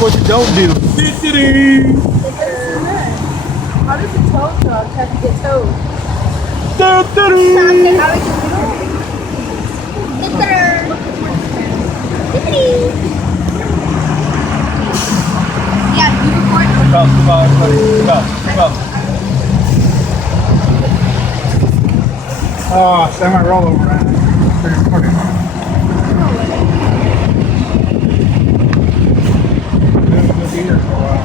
what you don't do. How does a tow truck have to get towed? Yeah, you record. Come on, everybody. Come on. Oh, semi rollover. Recording. We'll be here for a while.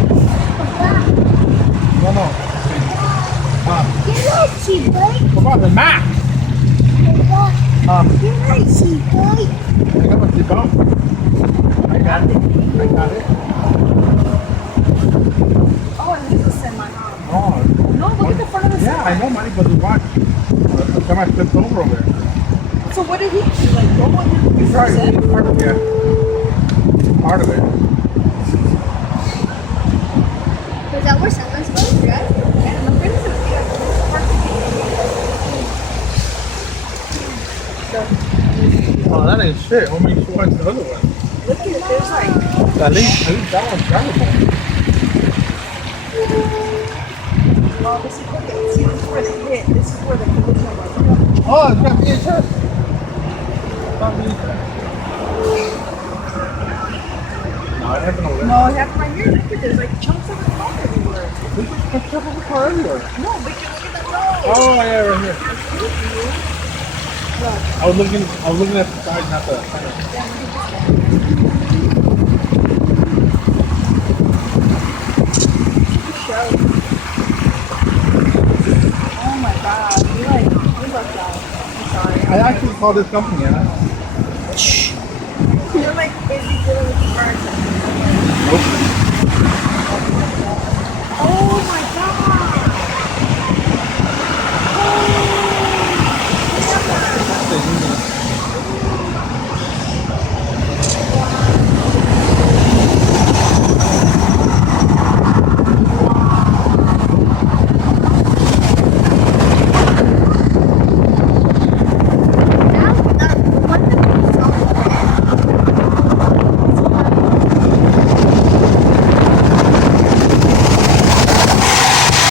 No, no. Come on, the map. I got my seatbelt. I got it. Oh, and this is semi. Oh, No, look at the front of the yeah, I know, money, but watch. The time I flipped over there. So what did he do? Like, go on He's right. Part of it. Part of it. Is that where someone's supposed to drive? Yeah, look at this. Oh, that ain't shit. Homie, watch the other one. Look at it. There's like, At least that one's drivable. oh, this is look at see, this is where they hit. This is where the collision was. Oh, it's got VHS. Not VHS. No, it happened over there. No, it happened right here. Look at there's like chunks of the car everywhere. This is picked up on the car everywhere. No, but you look at the road. Oh, yeah, right here. I was looking at the side, not the center. Oh my god, you lucked out. I'm sorry. I actually called this company, yeah.